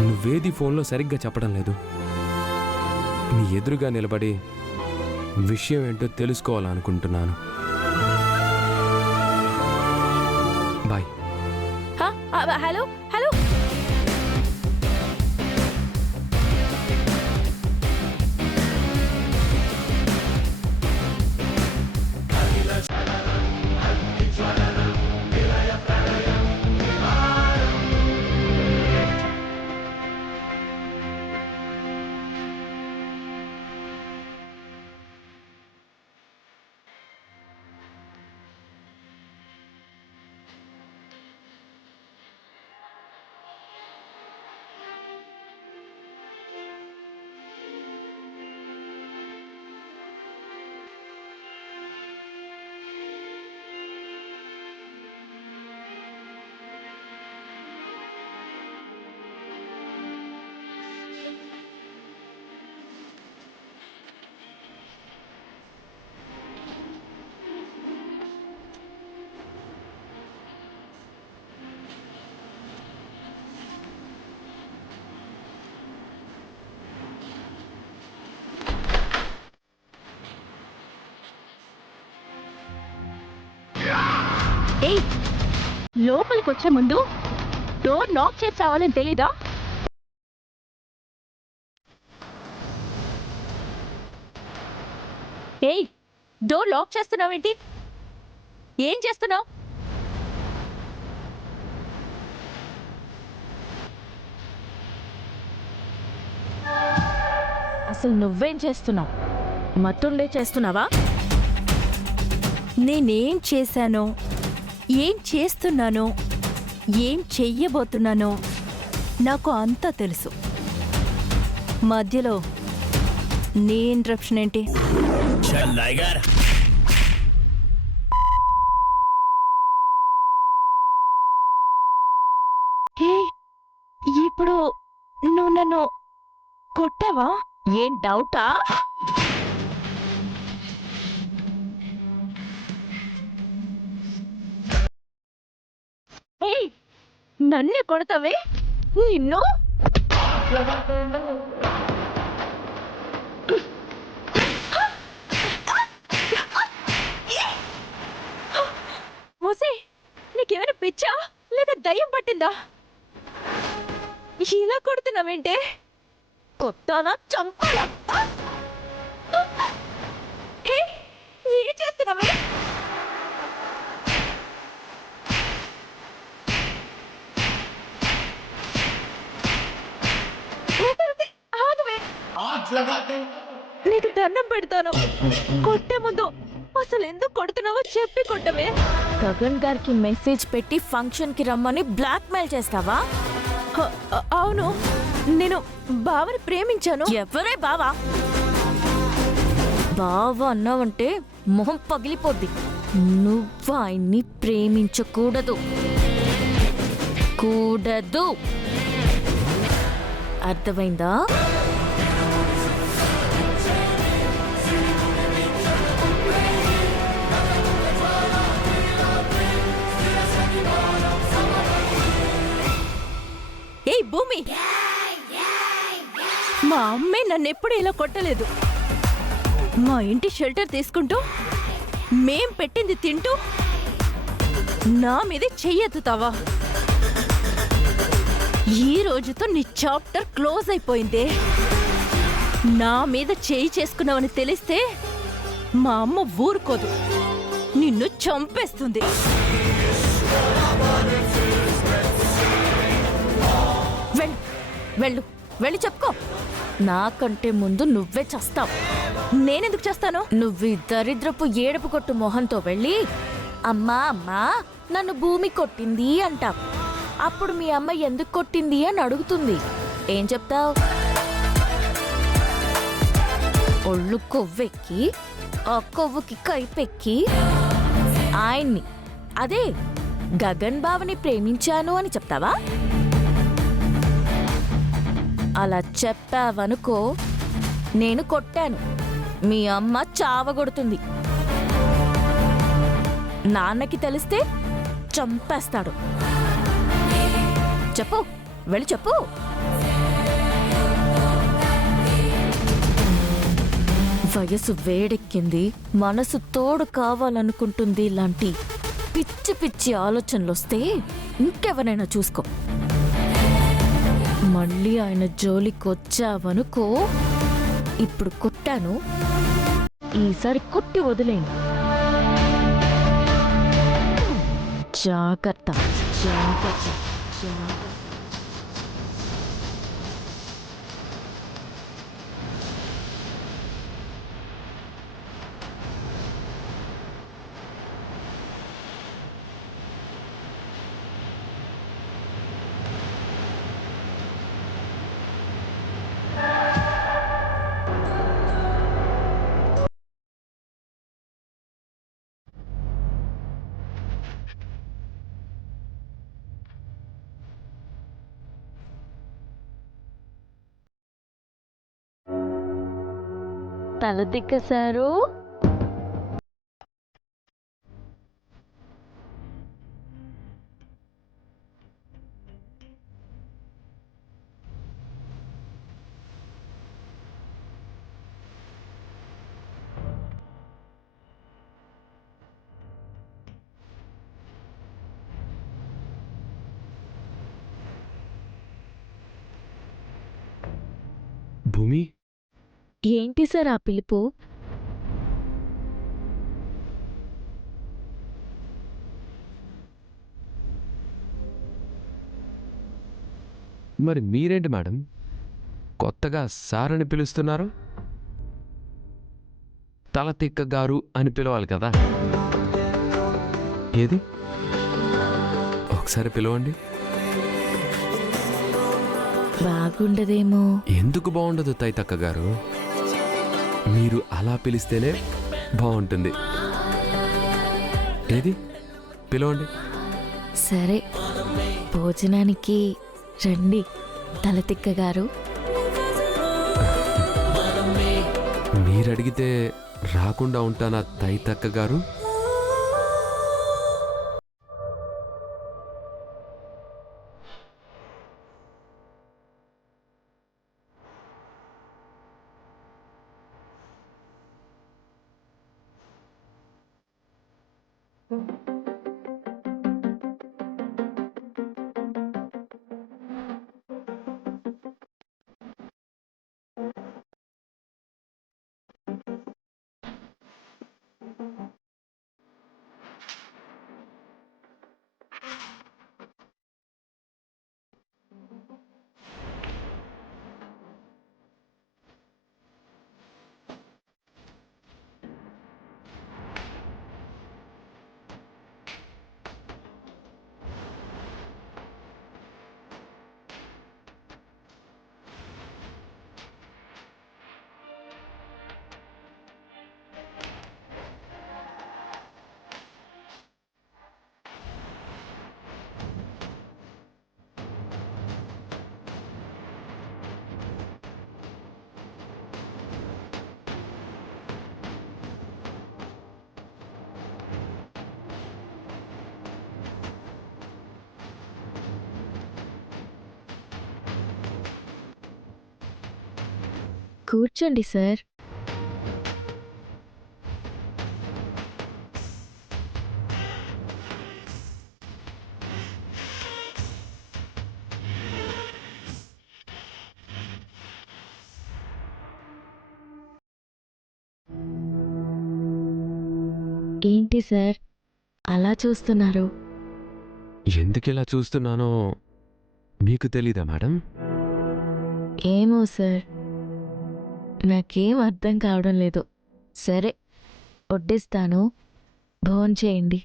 నువ్వేది ఫోన్లో సరిగ్గా చెప్పడం లేదు. నీ ఎదురుగా నిలబడి విషయం ఏంటో తెలుసుకోవాలనుకుంటున్నాను. బాయ్. Hello hello. ఏయ్, లోపలికి వచ్చే ముందు డోర్ లాక్ చేసి రావాలని తెలీదా? ఏయ్, డోర్ లాక్ చేస్తున్నావేంటి? ఏం చేస్తున్నావు? అసలు నువ్వేం చేస్తున్నావు? మత్తుండే చేస్తున్నావా? నేనేం చేశానో, ఏం చేస్తున్నానో, ఏం చెయ్యబోతున్నానో నాకు అంతా తెలుసు. మధ్యలో నీ ఇంటరప్షన్ ఏంటి? ఇప్పుడు నువ్వు నన్ను కొట్టావా? ఏం డౌటా? నన్నే కొడతావే నిన్ను? మోసే, నీకేమైనా పిచ్చా లేక దయ్యం పట్టిందా? ఇలా కొడుతున్నావేంటే? కొట్టాలా చంపాలా? ఏం చేస్తున్నావే? నీకు దండం పెడతాను, కొట్టే ముందు అసలు ఎందుకు కొడుతున్నావో చెప్పి కొట్టవే. గగన్ గారికి మెసేజ్ పెట్టి ఫంక్షన్ కి రమ్మని బ్లాక్ మెయిల్ చేస్తావా? అవును, నేను బావని ప్రేమించాను. ఎవరే బావా? బావ అన్నావంటే మొహం పగిలిపోద్ది. నువ్వు ఆయన్ని ప్రేమించకూడదు, కూడదు. అర్థమైందా? ఏయ్ భూమి, మా అమ్మే నన్ను ఎప్పుడు ఇలా కొట్టలేదు. మా ఇంటి షెల్టర్ తీసుకుంటూ, మేం పెట్టింది తింటూ నా మీద చెయ్యెత్తుతావా? ఈ రోజుతో నీ చాప్టర్ క్లోజ్ అయిపోయిందే. నా మీద చేయి చేసుకున్నావని తెలిస్తే మా అమ్మ ఊరుకోదు, నిన్ను చంపేస్తుంది. వెళ్ళు, వెళ్ళి చెప్పుకో. నాకంటే ముందు నువ్వే చస్తావు. నేనెందుకు చేస్తాను? నువ్వు ఈ దరిద్రపు ఏడుపు కొట్టు మొహంతో వెళ్ళి అమ్మా అమ్మా నన్ను భూమి కొట్టింది అంటావు. అప్పుడు మీ అమ్మ ఎందుకు కొట్టింది అని అడుగుతుంది. ఏం చెప్తావు? ఒళ్ళు కొవ్వెక్కి ఆ కొవ్వుకి కైపెక్కి ఆయన్ని, అదే గగన్ బావని ప్రేమించాను అని చెప్తావా? అలా చెప్పావనుకో, నేను కొట్టాను, మీ అమ్మ చావగొడుతుంది. నాన్నకి తెలిస్తే చంపేస్తాడు. చెప్పు, వెళ్ళి చెప్పు. వయసు వేడెక్కింది, మనసు తోడు కావాలనుకుంటుంది లాంటి పిచ్చి పిచ్చి ఆలోచనలొస్తే ఇంకెవరైనా చూసుకో. మళ్ళీ ఆయన జోలికొచ్చావనుకో, ఇప్పుడు కొట్టాను, ఈసారి కొట్టి వదిలేను. జాగ్రత్త, జాగ్రత్త, జాగ్రత్త. తల దిక్కసారు. భూమి, ఏంటి సార్ ఆ పిలుపు? మరి మీరేంటి మేడం కొత్తగా సార్ అని పిలుస్తున్నారు? తల తిక్క గారు అని పిలవాలి కదా. ఏది ఒకసారి పిలవండి. బాగుండదేమో. ఎందుకు బాగుండదు తైతక్క గారు? మీరు అలా పిలిస్తేనే బాగుంటుంది. ఏది పిలవండి. సరే, భోజనానికి రండి తలతిక్క గారు. మీరడిగితే రాకుండా ఉంటానా తైతక్క గారు? కూర్చోండి సార్. ఏంటి సార్ అలా చూస్తున్నారు? ఎందుకిలా చూస్తున్నానో మీకు తెలీదా మేడం? ఏమో సార్, నాకేం అర్థం కావడం లేదు. సరే, వడ్డిస్తాను, భోంచేయండి.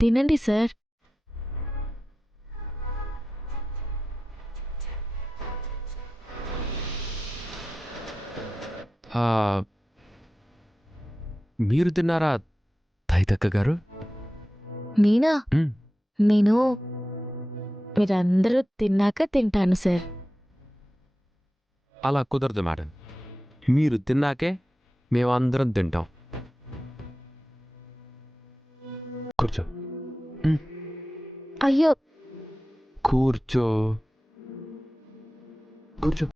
తినండి సార్. ఆ, మీరు తిన్నారా తైతక్క గారు? నేనా? మ్, నేను మీరందరూ తిన్నాక తింటాను సార్. అలా కుదరదు మేడం. మీరు తిన్నాకే మేమందరం తింటాం. కూర్చో. అయ్యో కూర్చో. కూర్చో.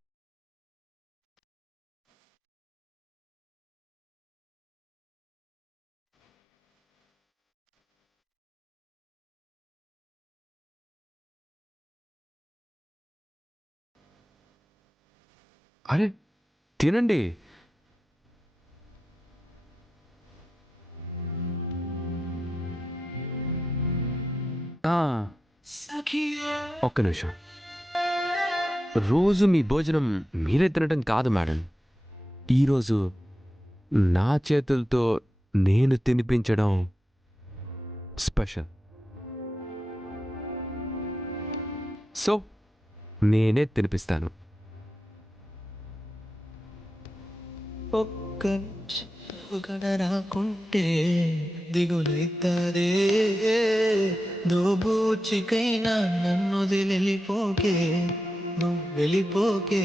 అరే తినండి. ఒక్క నిమిషం. రోజు మీ భోజనం మీరే తినడం కాదు మేడం. ఈరోజు నా చేతులతో నేను తినిపించడం స్పెషల్. సో నేనే తినిపిస్తాను. ఒక్క రాకుంటే దిగులైతాదే దోబూచికైనా నన్ను వెళ్ళిపోకే నువ్వు వెళ్ళిపోకే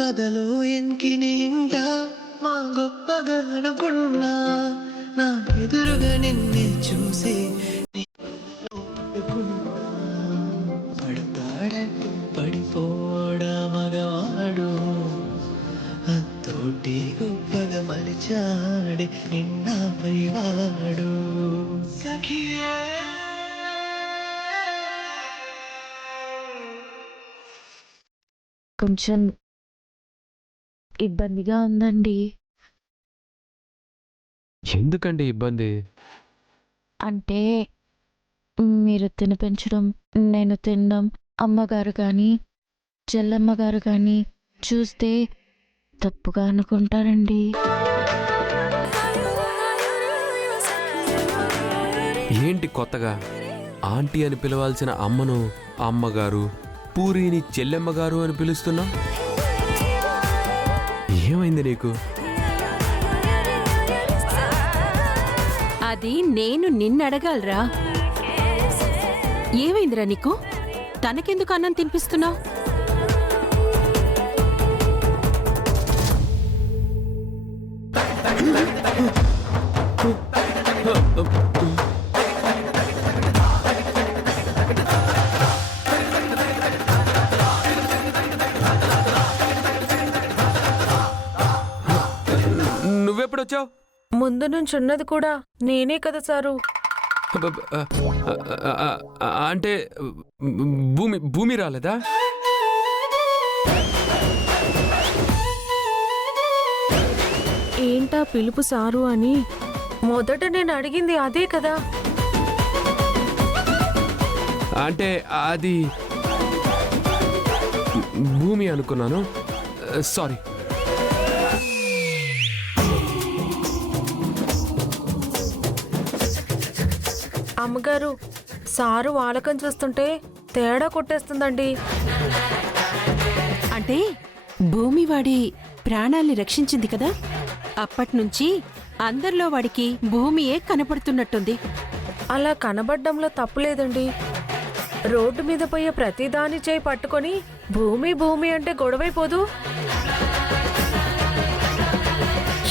కథలో ఎంకి నిండా మా గొప్పగా అనుకున్నా నా ఎదురుగా నిన్నే చూసి పడతాడంటే పడిపోడా మగవాడు తోటి గొప్పగా మలిచాడే నిన్నా పైవాడు సఖియే కొంచెం ఇబ్బందిగా ఉందండి. ఎందుకండి ఇబ్బంది? అంటే మీరు తినిపించడం, నేను తినడం, అమ్మగారు కానీ చెల్లమ్మ గారు కానీ చూస్తే తప్పుగా అనుకుంటారండి. ఏంటి కొత్తగా ఆంటీ అని పిలవాల్సిన అమ్మను అమ్మగారు, పూరిని చెల్లెమ్మగారు అని పిలుస్తున్నా? ఏమైంది నీకు? అది నేను నిన్నడగాలరా. ఏమైందిరా నీకు? తనకెందుకు అన్నం తినిపిస్తున్నావు? నువ్వెప్పుడొచ్చావు? ముందు నుంచి ఉన్నది కూడా నేనే కదా సారు. అంటే భూమి రాలేదా? ఏంటా పిలుపు సారు అని మొదట నేను అడిగింది అదే కదా. అంటే అది భూమి అనుకున్నాను. సారీ. అమ్మగారు, సారు వాలకం చూస్తుంటే తేడా కొట్టేస్తుందండి. అంటే భూమి వాడి ప్రాణాల్ని రక్షించింది కదా, అప్పట్నుంచి అందరిలో వాడికి భూమియే కనపడుతున్నట్టుంది. అలా కనబడ్డంలో తప్పులేదండి. రోడ్డు మీద పోయే ప్రతిదాని చేయి పట్టుకొని భూమి భూమి అంటే గొడవైపోదు.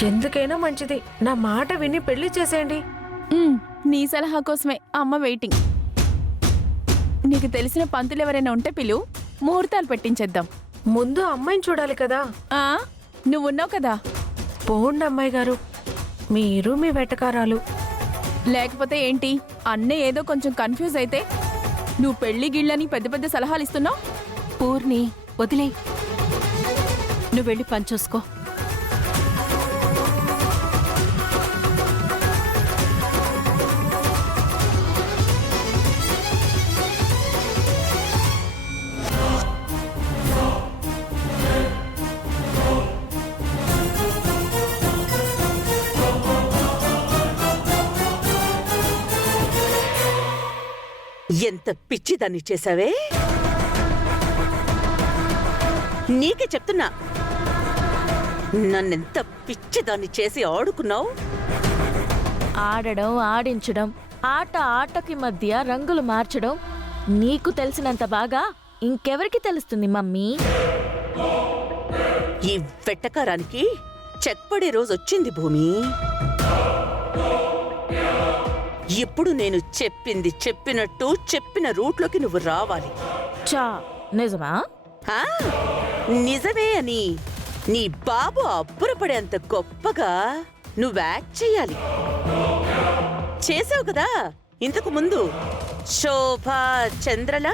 ఎందుకైనా మంచిది, నా మాట విని పెళ్లి చేసేయండి. నీ సలహా కోసమే అమ్మ వెయిటింగ్. నీకు తెలిసిన పంతులు ఎవరైనా ఉంటే పిలు, ముహూర్తాలు పెట్టించేద్దాం. ముందు అమ్మాయిని చూడాలి కదా. నువ్వున్నావు కదా. పోండి అమ్మాయి గారు, మీరు మీ వెటకారాలు. లేకపోతే ఏంటి, అన్నయ్య ఏదో కొంచెం కన్ఫ్యూజ్ అయితే నువ్వు పెళ్లి గిళ్ళని పెద్ద పెద్ద సలహాలు ఇస్తున్నావు. పూర్ణి వదిలే, నువ్వు వెళ్ళి పని చూసుకో. ఎంత పిచ్చిదాన్ని చేశావే! నీకే చెప్తున్నా, నన్నెంత పిచ్చిదాన్ని చేసి ఆడుకున్నావు. ఆడడం ఆడించడం, ఆట ఆటకి మధ్య రంగులు మార్చడం నీకు తెలిసినంత బాగా ఇంకెవరికి తెలుస్తుంది మమ్మీ? ఈ వెట్టకారానికి చెక్పడే రోజొచ్చింది భూమి. ఇప్పుడు నేను చెప్పింది చెప్పినట్టు చెప్పిన రూట్లోకి నువ్వు రావాలి. చా నిజమా? ఆ, నిజమే అని నీ బాబు అబ్బురపడేంత గొప్పగా నువ్వు యాక్ట్ చెయ్యాలి. చేసావు కదా ఇంతకు ముందు శోభా చంద్రల,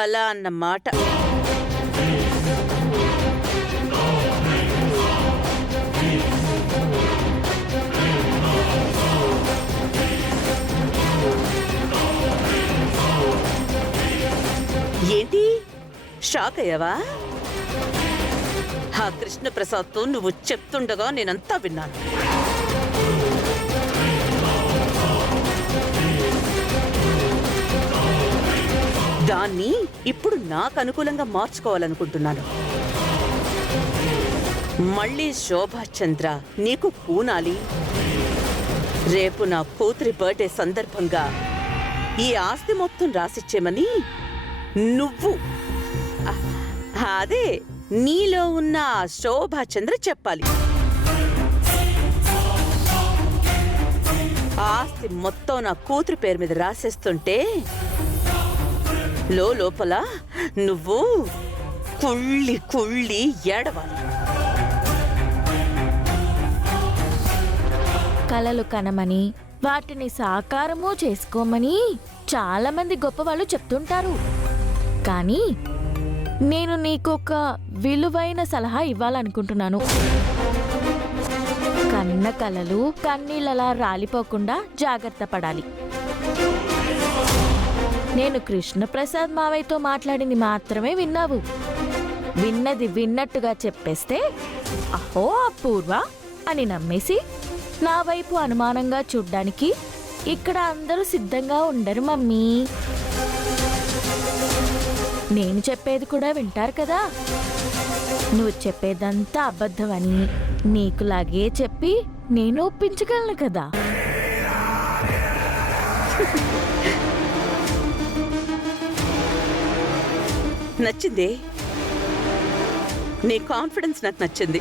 అలా అన్నమాట. ఏంటి షాక్ అయ్యావా? ఆ కృష్ణప్రసాద్తో నువ్వు చెప్తుండగా నేనంతా విన్నాను. దాన్ని ఇప్పుడు నాకు అనుకూలంగా మార్చుకోవాలనుకుంటున్నాను. మళ్ళీ శోభాచంద్ర నీకు పూనాలి. రేపు నా కూతురి బర్త్డే సందర్భంగా ఈ ఆస్తి మొత్తం రాసిచ్చేమని నువ్వు, అదే నీలో ఉన్న శోభాచంద్ర చెప్పాలి. ఆస్తి మొత్తం నా కూతురు పేరు మీద రాసేస్తుంటే లోపల నువ్వు కుళ్ళి కుళ్ళి ఏడవాలి. కలలు కనమని వాటిని సాకారము చేసుకోమని చాలా మంది గొప్పవాళ్ళు చెప్తుంటారు. కానీ నేను నీకొక విలువైన సలహా ఇవ్వాలనుకుంటున్నాను. కన్న కలలు కన్నీళ్ళలా రాలిపోకుండా జాగ్రత్త పడాలి. నేను కృష్ణప్రసాద్ మావయ్యతో మాట్లాడింది మాత్రమే విన్నావు. విన్నది విన్నట్టుగా చెప్పేస్తే అహో అపూర్వ అని నమ్మేసి నా వైపు అనుమానంగా చూడ్డానికి ఇక్కడ అందరూ సిద్ధంగా ఉండరు మమ్మీ. నేను చెప్పేది కూడా వింటారు కదా. నువ్వు చెప్పేదంతా అబద్ధమని నీకులాగే చెప్పి నేను ఒప్పించగలను కదా. నచ్చింది. నీ కాన్ఫిడెన్స్ నాకు నచ్చింది.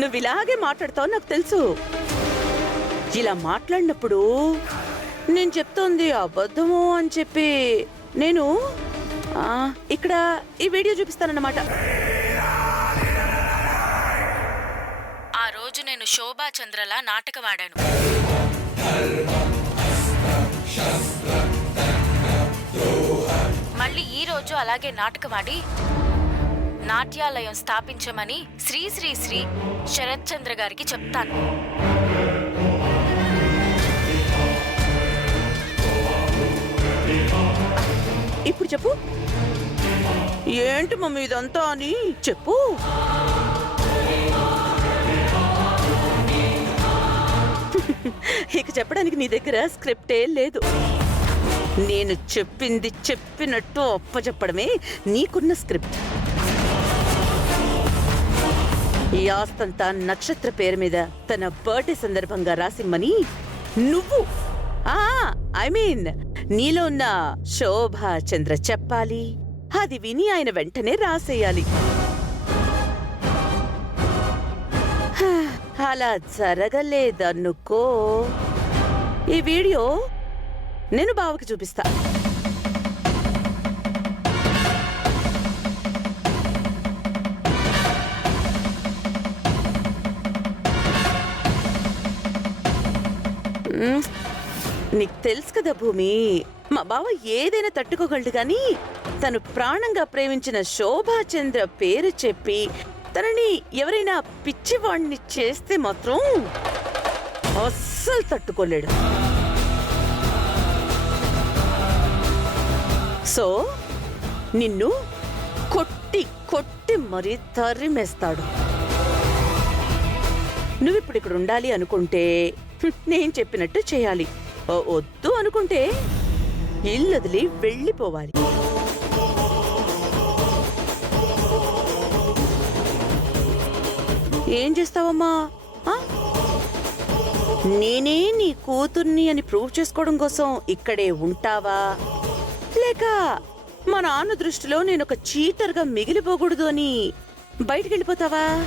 నువ్వు ఇలాగే మాట్లాడతావు నాకు తెలుసు. ఇలా మాట్లాడినప్పుడు నేను చెప్తోంది అబద్ధము అని చెప్పి నేను ఇక్కడ ఈ వీడియో చూపిస్తానన్నమాట. ఆ రోజు నేను శోభా చంద్రలా నాటకమాడాను. మళ్ళీ ఈ రోజు అలాగే నాటకమాడి నాట్యాలయం స్థాపించమని శ్రీ శ్రీ శ్రీ శరత్ చంద్ర గారికి చెప్తాను. ఇప్పుడు చెప్పు, ఏంటి మమ్మీ ఇదంతా అని చెప్పు. ఇక చెప్పడానికి నీ దగ్గర స్క్రిప్టే లేదు. నేను చెప్పింది చెప్పినట్టు అప్పచెప్పడమే నీకున్న స్క్రిప్ట్. ఈ ఆస్తంతా నక్షత్ర పేరు మీద తన బర్త్డే సందర్భంగా రాసిమ్మని నువ్వు, ఐ మీన్ నీలో ఉన్న శోభాచంద్ర చెప్పాలి. అది విని ఆయన వెంటనే రాసేయాలి. అలా జరగలేదనుకో ఈ వీడియో నేను బావకి చూపిస్తా. నీకు తెలుసు కదా భూమి, మా బావ ఏదైనా తట్టుకోగలడు గాని తను ప్రాణంగా ప్రేమించిన శోభాచంద్ర పేరు చెప్పి తనని ఎవరైనా పిచ్చివాణ్ణి చేస్తే మాత్రం అస్సలు తట్టుకోలేడు. సో నిన్ను కొట్టి కొట్టి మరీ తరిమేస్తాడు. నువ్విప్పుడు ఇక్కడ ఉండాలి అనుకుంటే నేను చెప్పినట్టు చేయాలి. వద్దు అనుకుంటే ఇల్లొదిలి వెళ్ళిపోవాలి. ఏం చేస్తావమ్మా? ఆ? నేనే నీ కూతుర్ని అని ప్రూవ్ చేసుకోవడం కోసం ఇక్కడే ఉంటావా, లేక మా నాన్న దృష్టిలో నేను ఒక చీటర్గా మిగిలిపోకూడదు అని బయటికి వెళ్ళిపోతావా?